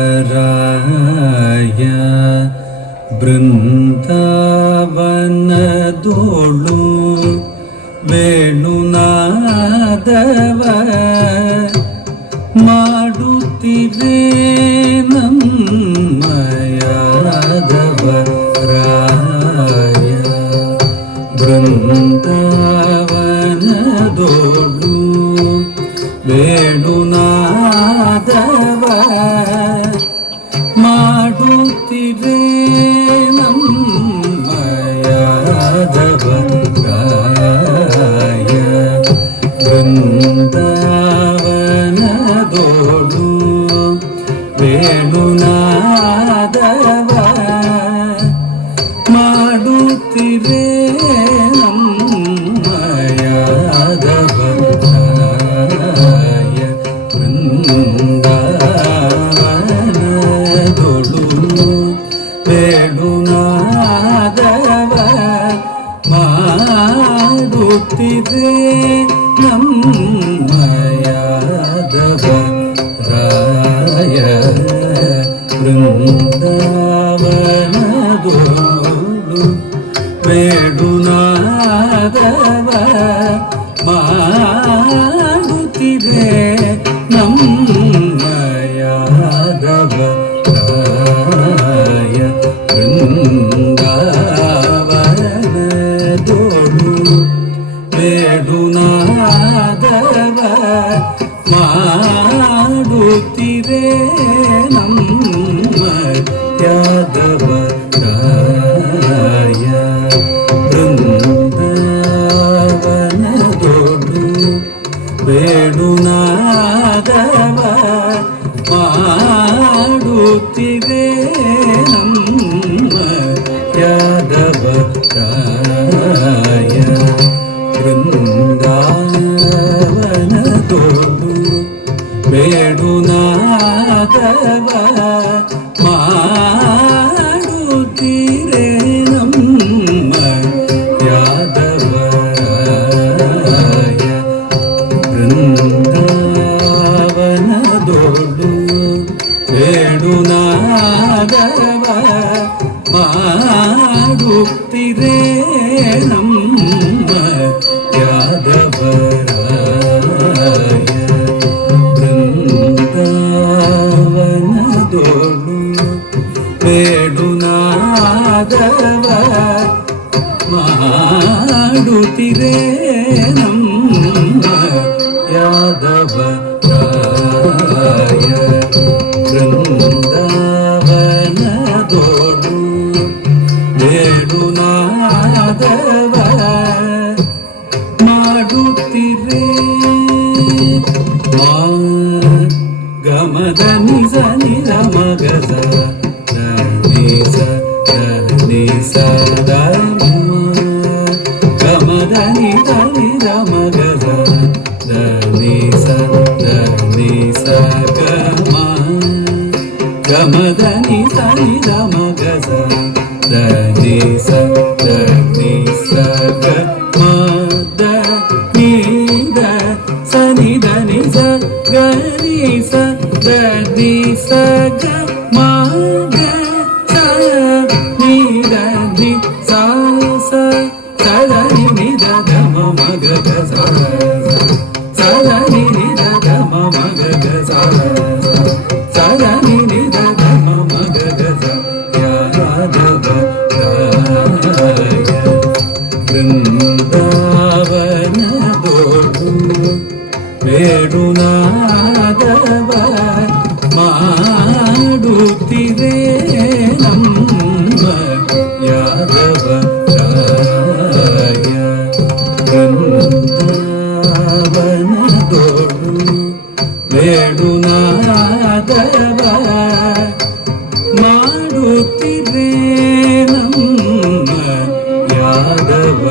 ಯಾದವರಾಯ ಬೃಂದಾವನದೋಳು ವೇಣುನಾದವ ಮಾಡುತ್ತಿವೆ ನಮ್ಮ ಯಾದವರಾಯ ಬೃಂದಾವನದೋಳು ವೇಣುನಾದವ ಮಾಡುತ್ತಿರೆ ನಮ್ಮ ಯಾದವರಾಯ ಬೃಂದಾವನದೋಳು ವೇಣುನಾದವ ಮಾಡುತ್ತಿರೆ ನಮ್ಮ ಯಾದವರಾಯ ಬೃಂದಾವನದೋಳು ವೇಣುನಾದವ ಮಾಡುತ್ತಿರೆ ನಮ್ಮ ಯಾದವರಾಯ ಬೃಂದಾವನದೋಳು ವೇಣುನಾದವ ಮಾಡುತ್ತಿರೆ ನಮ್ಮ ಯಾದವರಾಯ ಬೃಂದಾವನದೋಳು ವೇಣುನಾದವ ಮಾಡುತ್ತಿರೆ ನಮ್ಮ ಯಾದವರಾಯ ಬೃಂದಾವನದೋಳು ವೇಣುನಾದವ ಮಾಡುತ್ತಿರೆ ನಮ್ಮ ಯಾದವರಾಯ ಬೃಂದಾವನದೋಳು ವೇಣುನಾದವ ಮಾಡುತ್ತಿರೆ ನಮ್ಮ ಯಾದವರಾಯ ಬೃಂದಾವನದೋಳು ವೇಣುನಾದವ ಮಾಡುತ್ತಿರೆ ನಮ್ಮ ಯಾದವರಾಯ ಬೃಂದಾವನದೋಳು ವೇಣುನಾದವ ಮಾಡುತ್ತಿರೆ ನಮ್ಮ ಯಾದವರಾಯ ಬೃಂದಾವನದೋಳು ವೇಣುನಾದವ ಮಾಡುತ್ತಿರೆ ಗಮದ ನಿಜ ನಿರ ಮಗದ ನಿಸ ನಿಸ ಗಮದ ನಿಜ ನಿರ ಮಗದ ನಿಸ ನಿಸ ಗಮ ಗಮದ ನಿಸ ನಿರ ಮಗದ ನಿಸ ನಿಸ ಗಮ ದ ಸನಿ ದ ನಿಸ ಗರಿ ಸ ದಿ ಸ ಗ ಮ ಗ ಸ ನಿ ದ ನಿ ಸ ಸ ಸ ದ ನಿ ನಿ ದ ಗ ಮ ಮ ಗ ಗ ಸ ಸ ದ ನಿ ನಿ ದ ಗ ಮ ಮ ಗ ಗ ಸ ಸ ದ ನಿ ನಿ ದ ಗ ಮ ಮ ಗ ಗ ಸ ಯಾದವರಾಯ ಬೃಂದಾವನದೋಳು ವೇಣುನಾದವ ಮಾಡುತ್ತಿರೆ ನಮ್ಮ ಯಾದವರಾಯ ಬೃಂದಾವನದೋಳು ವೇಣುನಾದವ ಮಾಡುತ್ತಿರೆ ನಮ್ಮ ಯಾದವರಾಯ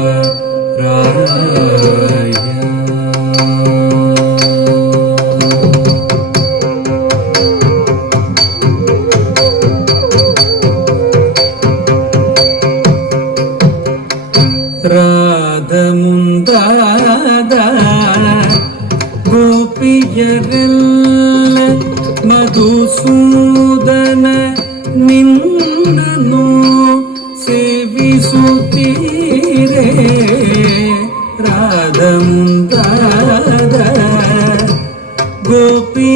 ರಾಧ ಮುಂದಾದ ಗೋಪಿಯರೆಲ್ಲ ಮಧುಸೂದನ ನಿನ್ನನು ಸೇವಿಸುತ್ತೀರೆ ರಾಧ ಮುಂತಾದ ಗೋಪಿಯರೆಲ್ಲ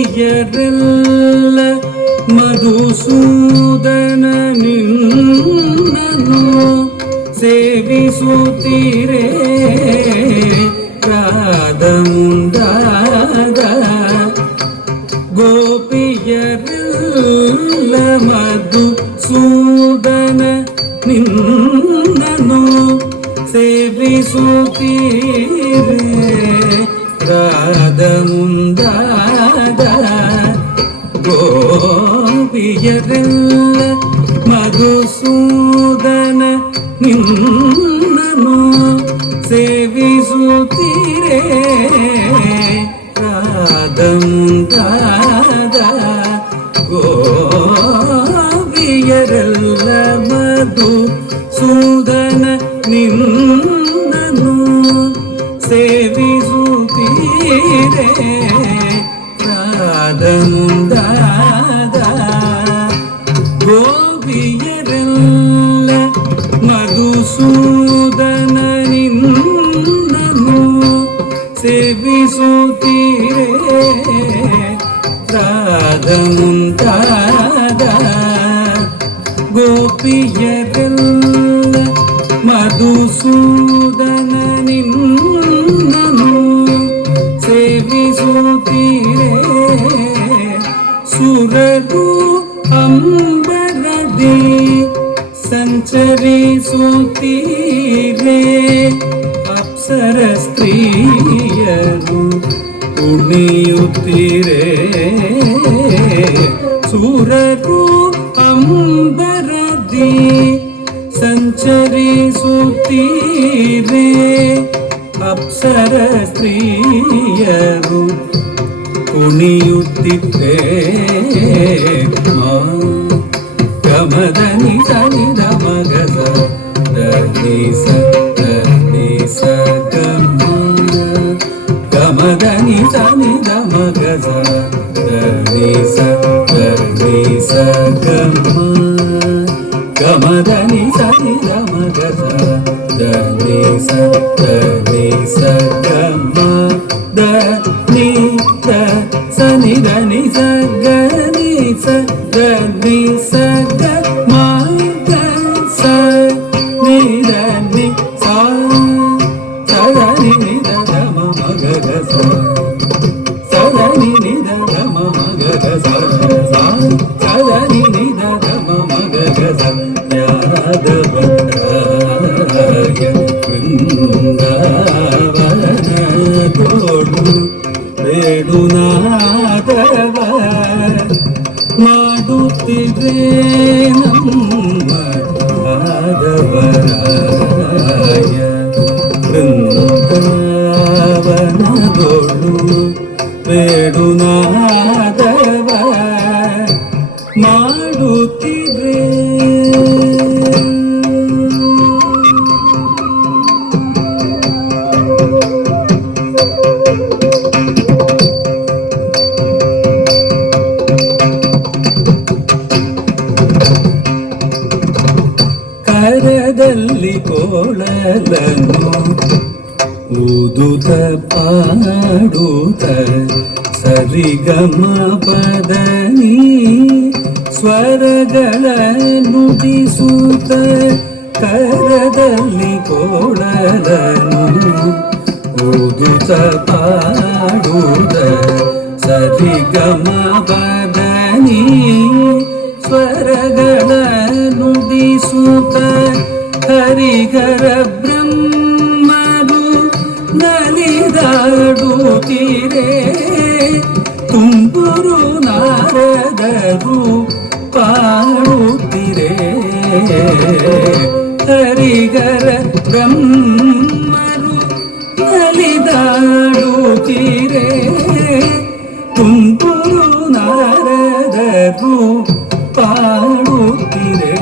ಮಧುಸೂದನ ನಿನ್ನನು ಸೇವಿಸುತ್ತೀರೆ ರಾಧ ಮುಂತಾದ ಗೋಪಿಯರೆಲ್ಲ ಮಧುಸೂದನ ನಿನ್ನನು ಸೇವಿಸುತ್ತೀರೆ ರಾಧ ಮುಂದಾದ ಗೋಪಿಯರೆಲ್ಲ ಮಧುಸೂದನ ನಿನ್ನನು ಸೇವಿಸುತ್ತೀರೆ ರಾಧ ಮುಂದಾದ ಗೋಪಿಯರೆಲ್ಲ ಮಧುಸೂದನ ನಿನ್ನನು ಸೇವಿಸುತ್ತೀರೆ ರಾಧ ಮುಂದಾದ ಗೋಪಿಯರೆಲ್ಲ ಮಧುಸೂದನ ನಿನ್ನನು ಸೇವಿಸುತ್ತೀರೆ ರಾಧ ಮುಂತಾದ ಗೋಪಿಯರೆಲ್ಲ ಮಧುಸೂದನ ನಿನ್ನನು ಸೇವಿಸುತ್ತೀರೆ ಸುರರು ಅಂಬರದಿ ಸಂಚರಿಸುತ್ತೀರೆ ಅಪ್ಸರ ಸ್ತ್ರೀಯರು ಕುಣಿಯುತ್ತೀರೆ ಸುರರು ಅಂಬರದಿ ಸಂಚರಿಸುತ್ತೀರೆ ಅಪ್ಸರ ಸ್ತ್ರೀಯರು ಕುಣಿಯುತ್ತಿದ್ದೆ ಗಮದನಿ ಸನಿದ ಮಗದ ದನಿಸ ದನಿಸ ಗಮ ಗಮದನಿ ಸನಿದ ಮಗದ ದನಿಸ ದನಿಸ ಗಮ ಗಮದನಿ ಸನಿದ ಮಗದ ದನಿಸ ದನಿಸ ಗಮ ನಿ ದ ಸನಿ ಧನಿ ಸ ಗನಿ ಸ ಧನಿ ಸ ಗ ಮ ಗ ಸ ನಿ ಧನಿ ಸ ಸ ಧನಿ ನಿ ಧ ಧ ಮ ಮ ಗ ಗ ಸ ಸ ಧನಿ ನಿ ಧ ಧ ಮ ಮ ಗ ಗ ಸ ಸ ಸ ಧನಿ ನಿ ಧ ಧ ಮ ಮ ಗ ಗ ಸ ಯಾದವ ವೃಂದಾವನ ಕೊಡು ಬೇಡುನಾದವ ಮಾಡುತ್ತಿದ್ರೆ ನಮ್ಮ ಮಾಧವರಾಯ ವೃಂದಾವನಗೊಳು ಬೇಡುನಾದವ ಮಾಡುತ್ತಿದ್ರೆ ಕರದಲ್ಲಿ ಕೋಳಲನ್ನು ಊದುತ ಪಾಡುತ್ತ ಸರಿಗಮ ಪದನಿ ಸ್ವರಗಳ ನುಡಿಸುತ್ತ ಕರದಲ್ಲಿ ಕೋಳಲನ್ನು ಊದುತ ಪಾಡುತ್ತ ಸರಿಗಮ ಪದನಿ ಸ್ವರಗಳ ನುಡಿಸುತ್ತ ಹರಿಗರ ಬ್ರಹ್ಮರು ನಲಿದಾಡುತ್ತೀರೆ ತುಂಬುರು ನಾರದರು ಪಾಡುತ್ತೀರೆ ಹರಿಗರ ಬ್ರಹ್ಮರು ನಲಿದಾಡುತ್ತೀರೆ ತುಂಬುರು ನಾರದರು ಪಾಡುತ್ತೀರೆ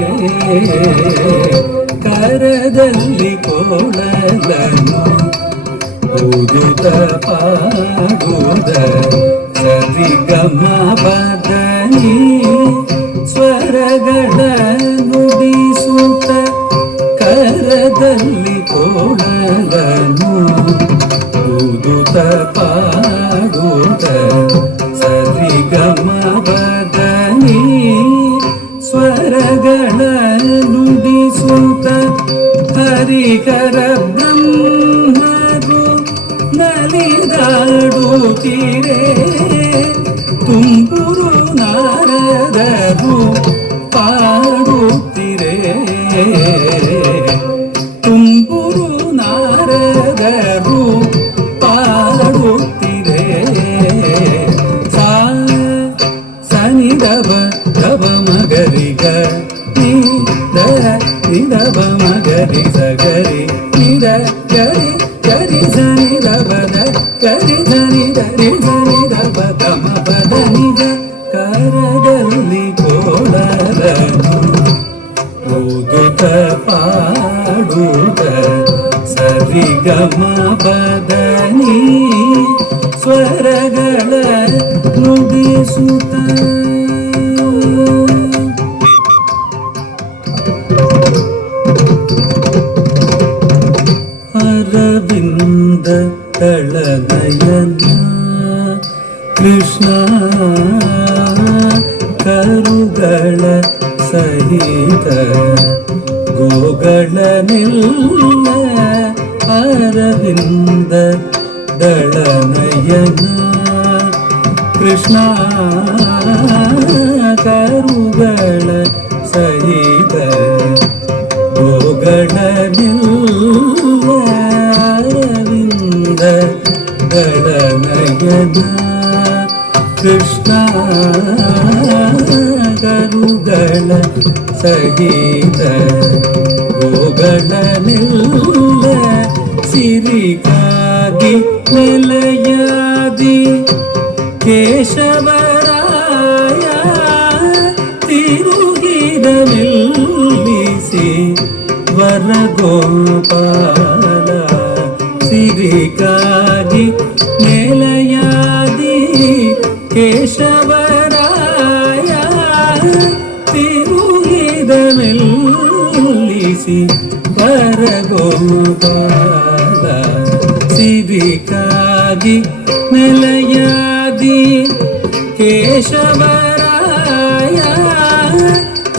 ಕರದಲ್ಲಿ ಕೋಳಲನ್ನು ಊದುತ್ತ ಪಾಡುತ್ತ ಸರಿಗಮ ಪದನಿ ಓದುತ್ತ ಪಾಡುತ್ತ ಸರಿ ಗಮ ಬದನಿ ಸ್ವರಗಳ ನುಡಿಸುತ್ತ ಹರಿಹರ ಬ್ರಹ್ಮಗೂ ನಲಿದಾಡುತ್ತೀರೇ ತುಂಬುರು ನಾರದರು ಪಾಡುತ್ತೀರೇ ತುಂಬುರು ನಾರದರು ಪಾಡುತ್ತೀರೇ ಸನಿದವ ದವ ಮಗರಿಗ ನಿದವ ಮಗರಿ ಸಗರಿ ನಿದ ಗರಿ ಗರಿ ಸನಿ ದಬದ ಗರಿ ಸನಿ ದರಿ ಸನಿ ದಬ ದಮ ಪದ ನಿಜ ಕರದಲ್ಲಿ ಕೋಡರನು ಓದುತ್ತ ಪಾಡುತ್ತ ಸರಿ ಗಮ ಬದನಿ ಸ್ವರಗಳ ನುಡಿಸುತ್ತ ಅರವಿಂದ ತಳನಯನ ಕೃಷ್ಣ ಕರುಗಳ ಸಹಿತ ಗೋಗಳನೆಲ್ಲ ಅರವಿಂದ ದಳನಯನ ಕೃಷ್ಣ ಕರುಗಳ ಸಹಿತ ಗೋಗಳನೆಲ್ಲ ಅರವಿಂದ ದಳನಯನ ಕೃಷ್ಣ ಕರುಗಳ ಸಹಿತ ಗೋಗಳನೆಲ್ಲ ಸಿರಿಗಾಗಿ ನೆಲೆಯಾದಿ ಕೇಶವರಾಯ ತಿರುಗಿದ ನಿಲ್ಲಿಸಿ ವರಗೋಪಾಲ ಸಿರಿಗಾಗಿ ನೆಲೆಯಾದಿ ಕೇಶವರಾಯ ತಿರುಗಿದ ನಿಲ್ಲಿಸಿ ವರಗೋಪಾಲ ಸಿರಿಗಾಗಿ ನೆಲೆಯಾದಿ ಕೇಶವರಾಯ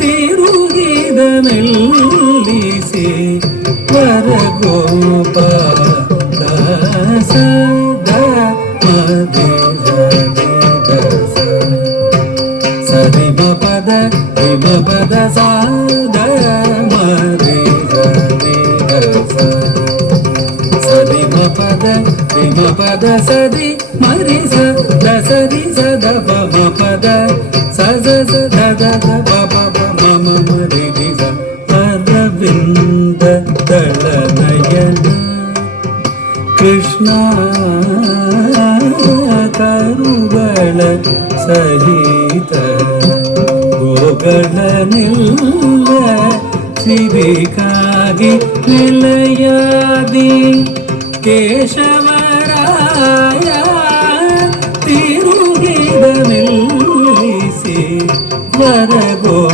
ತಿರುಗಿದ ನಿಲ್ಲಿಸಿ ವರಗೋಪಾಲ ಸದಾ ಸರಿ ಪದ ಹಿಮ ಪದ ಸಾದ ಸರಿ ಪದ ಹಿಮ ಪದ ಸರಿ ಮರಿ ಸರಿ ಸದ ಪಮ ಪದ ಸದ ಸದ ಪಪ ಮಮ ಮರಿ ಅರವಿಂದ ದಳನಯನ ಕೃಷ್ಣ ಕರುಗಳ ಸಹಿತ ಗೋಗಳನೆಲ್ಲ ಸಿರಿಗಾಗಿ ನೆಲೆಯಾದಿ ಕೇಶವರಾಯ ತಿರುಗಿದ ನಿಲ್ಲಿಸಿ ವರಗೋಪಾಲ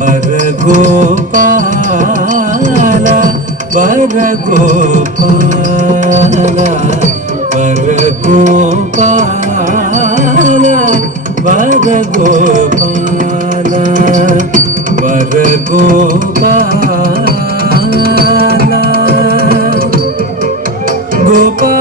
ವರಗೋಪಾಲ ವರಗೋಪಾಲ ವರಗೋಪಾಲ ವರಗೋಪಾಲ ವರಗೋಪಾಲ ಗೋಪಾಲ